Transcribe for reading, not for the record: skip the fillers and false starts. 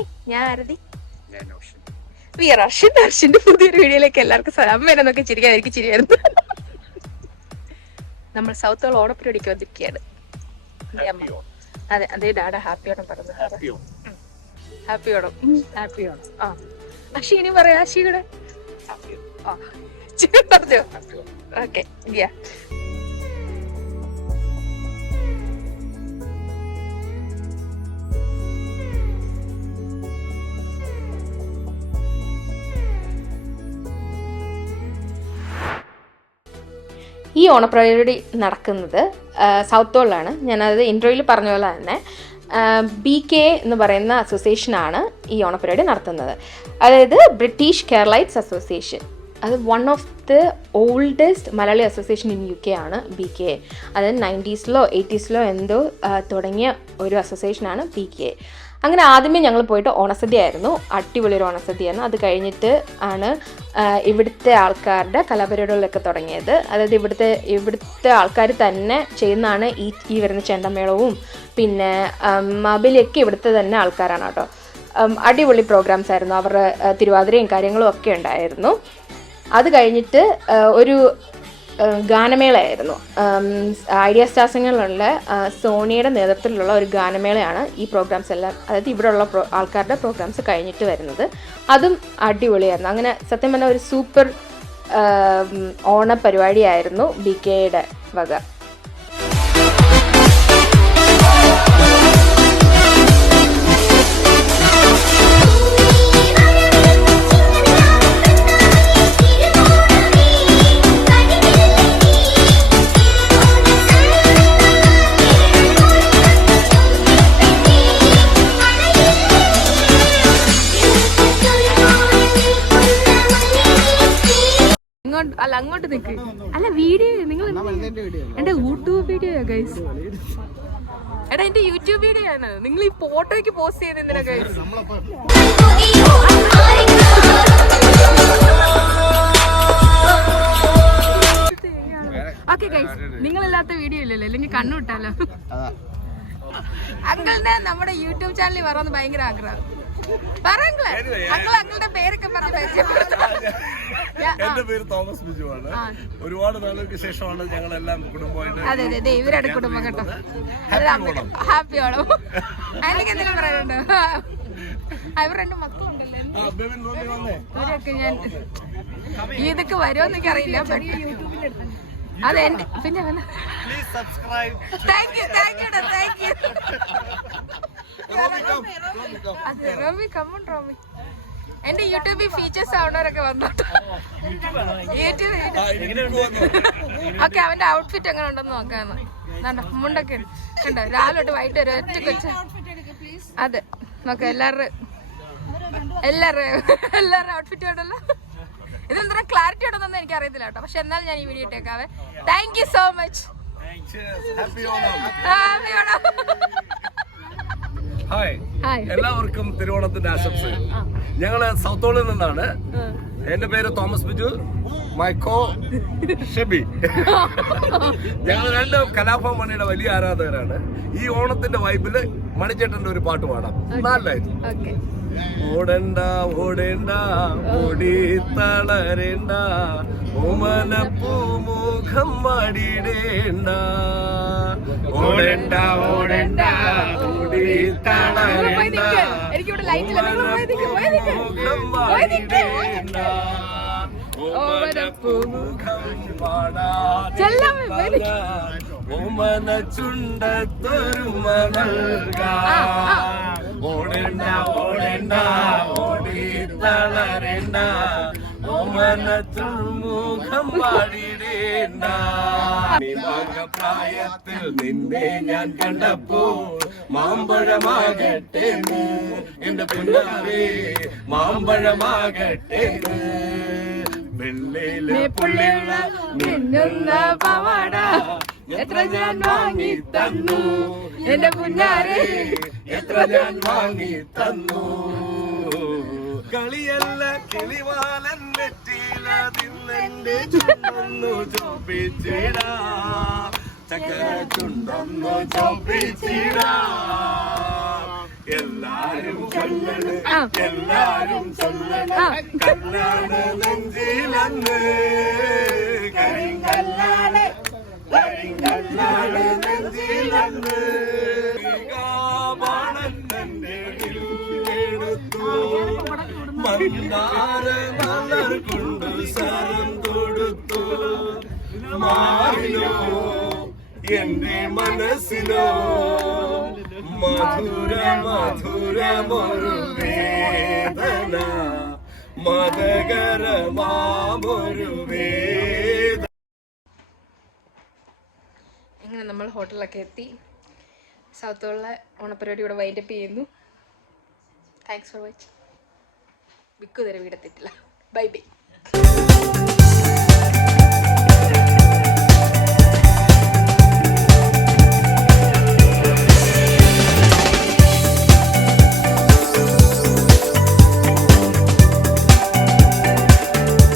Hi, ഞാൻ ആരതി. അർഷിന്റെ പുതിയൊരു വീഡിയോയിലേക്ക് എല്ലാവർക്കും അമ്മേനെ നോക്കി ചിരിക്കാതിരിക്കും ചിരിയായിരുന്നു. നമ്മൾ സൗത്തോൾ ഓണപ്പരിപാടിക്ക് വന്നിരിക്കുകയാണ്. അതെ അതേ ഡാഡ ഹാപ്പി ഓണം പറഞ്ഞു. Happy Onam, happy Onam. ആ അഷി ഇനി പറയാ, അഷിയുടെ പറഞ്ഞോ. ഓക്കെ. ഈ ഓണപ്പരിപാടി നടക്കുന്നത് സൗത്തോളിലാണ്. ഞാനത് ഇൻട്രോയിൽ പറഞ്ഞ പോലെ തന്നെ BK എന്ന് പറയുന്ന അസോസിയേഷനാണ് ഈ ഓണപ്പരിപാടി നടത്തുന്നത്. അതായത് ബ്രിട്ടീഷ് കേരളൈറ്റ്സ് അസോസിയേഷൻ. അത് one of the oldest Malayali association in UK ആണ് BK. അതായത് 90s 80s എന്തോ തുടങ്ങിയ ഒരു അസോസിയേഷനാണ് BK. അങ്ങനെ ആദ്യമേ ഞങ്ങൾ പോയിട്ട് ഓണസദ്യ ആയിരുന്നു. അടിപൊളിയൊരു ഓണസദ്യയായിരുന്നു. അത് കഴിഞ്ഞിട്ട് ആണ് ഇവിടുത്തെ ആൾക്കാരുടെ കലാപരിപാടികളൊക്കെ തുടങ്ങിയത്. അതായത് ഇവിടുത്തെ ആൾക്കാർ തന്നെ ചെയ്യുന്നതാണ് ഈ വരുന്ന ചെണ്ടമേളവും പിന്നെ മബിലൊക്കെ ഇവിടുത്തെ തന്നെ ആൾക്കാരാണ് കേട്ടോ. അടിപൊളി പ്രോഗ്രാംസ് ആയിരുന്നു. അവരുടെ തിരുവാതിരയും കാര്യങ്ങളും ഒക്കെ ഉണ്ടായിരുന്നു. അത് കഴിഞ്ഞിട്ട് ഒരു ഗാനമേളയായിരുന്നു. ഐഡിയ സ്റ്റാർസിലുള്ള സോണിയുടെ നേതൃത്വത്തിലുള്ള ഒരു ഗാനമേളയാണ് ഈ പ്രോഗ്രാംസ് എല്ലാം. അതായത് ഇവിടെയുള്ള ആൾക്കാരുടെ പ്രോഗ്രാംസ് കഴിഞ്ഞിട്ട് വരുന്നത്. അതും അടിപൊളിയായിരുന്നു. അങ്ങനെ സത്യം പറഞ്ഞാൽ ഒരു സൂപ്പർ ഓണപരിപാടിയായിരുന്നു BKയുടെ വക. അല്ല അങ്ങോട്ട് നിൽക്ക്. അല്ല വീഡിയോ നിങ്ങൾ എന്റെ യൂട്യൂബ് വീഡിയോ ഗൈസ്. എടാ എന്റെ യൂട്യൂബ് വീഡിയോ ആണ്. നിങ്ങൾ ഈ ഫോട്ടോയ്ക്ക് പോസ്റ്റ് ചെയ്ത് എന്തിനാ ഗൈസ്? ഓക്കെ ഗൈസ്, നിങ്ങളില്ലാത്ത വീഡിയോ ഇല്ലല്ലോ, അല്ലെങ്കിൽ കണ്ണുവിട്ടാലോ. അങ്കിളിന്റെ നമ്മുടെ യൂട്യൂബ് ചാനലിൽ വരാന്ന് ഭയങ്കര ആഗ്രഹം. അങ്ങളുടെ പേരൊക്കെ എന്റെ പേര് തോമസ് ബിജു ആണ്. ഒരുപാട് നാളുകൾക്ക് ശേഷമാണ് ഞങ്ങളെല്ലാം കുടുംബമായിട്ട്. അതെ അതെ, ഇവരുടെ കുടുംബം കേട്ടോ. ഹാപ്പി ഓണം. അതിലേക്ക് എന്തെങ്കിലും പറയാനുണ്ടോ? അവർ രണ്ട് മക്കളുണ്ടല്ലോ. ഇവരൊക്കെ ഞാൻ ഇതൊക്കെ വരുമോന്നൊക്കെ അറിയില്ല. അതെ പിന്നെ thank you. Romi come on Romi. എന്റെ യൂട്യൂബിൽ ഫീച്ചേഴ്സ് ആവണവരൊക്കെ വന്നോട്ടോ. ഓക്കെ, അവന്റെ ഔട്ട്ഫിറ്റ് എങ്ങനെ ഉണ്ടെന്ന് നോക്കാന്ന്. മുണ്ടൊക്കെ ഉണ്ടോ? രാവിലെ തൊട്ട് വൈകിട്ട് ഒരു ഒറ്റ കൊച്ച. അതെ നോക്ക, എല്ലാവരുടെ ഔട്ട്ഫിറ്റ് ഉണ്ടല്ലോ. ഇതെന്താ ക്ലാരിറ്റി ഉണ്ടെന്നൊന്നും എനിക്ക് അറിയത്തില്ല കേട്ടോ. പക്ഷെ എന്നാലും ഞാൻ ഈ വീഡിയോ ഇട്ടേക്കാവേ. Thank you so much. Hi, എല്ലാവർക്കും തിരുവോണത്തിന്റെ ആശംസകൾ. ഞങ്ങള് സൗത്തോളിൽ നിന്നാണ്. എന്റെ പേര് Thomas Biju, my co Shebi. ഞങ്ങൾ രണ്ട് കലാഭവൻ മണിയുടെ വലിയ ആരാധകരാണ്. ഈ ഓണത്തിന്റെ വൈബില് മണിച്ചേട്ടന്റെ ഒരു പാട്ട് പാടാം. നല്ലായിരുന്നു. ഓടണ്ട ഓടേണ്ട ഓടി തളരേണ്ട ഓമനപ്പൂമുഖം മാടിടേണ്ട. ഓടണ്ട ഓടണ്ട ഓടി തളരേണ്ട ഓമനപ്പൂമുഖം മാടിടേണ്ട. ഓമനപ്പൂമുഖം പാടാതെ ഓമന ചുണ്ടത്തൊരുമ നൽകാം. ഓടണ്ട ഓടണ്ട ഓടി തളരേണ്ട ഓമനത്തുമുഖം പാടിടേണ്ട. പ്രായത്തിൽ നിന്നെ ഞാൻ കണ്ടപ്പോൾ മാമ്പഴമാകട്ടെ എന്റെ പിള്ളേ, മാമ്പഴമാകട്ടെ. വെള്ളിയിലെ പുള്ളിയുള്ള മിന്നുന്ന പവാട എത്ര ഞാൻ വാങ്ങി തന്നു എന്റെ പുന്നാരെ, എത്ര ഞാൻ വാങ്ങി തന്നു. കളിയല്ല കിളിവാലൻ നെറ്റിയിലതിന്നെന്റെ ചുണ്ടൊന്നു ചോപ്പിച്ചിടാ, ചക്കര ചുണ്ടൊന്നു ചോപ്പിച്ചിടാ. എല്ലാരും ചൊല്ലണ് എല്ലാരും ചൊല്ലണ് കല്ലാണ് നെഞ്ചിലന്ന് കരിങ്കല്ലാണ് കരിങ്കല്ലാണ് നെഞ്ചിലന്ന് ബാണൻ തന്റെ എടുത്തു മന്ദാര മലർ കൊണ്ട് സരം കൊടുത്തു മാറിലോ എന്റെ മനസ്സിലോ മധുര മധുരമൊരു വേദന മതകരമാമൊരു വേദന. അങ്ങനെ നമ്മൾ ഹോട്ടലിലൊക്കെ എത്തി. സൗത്തുള്ള ഓണപ്പരിപാടി ഇവിടെ വൈൻഡപ്പ് ചെയ്യുന്നു. Thanks for watching. വിക്കു തരെ വീടെത്തിയിട്ടില്ല. Bye by.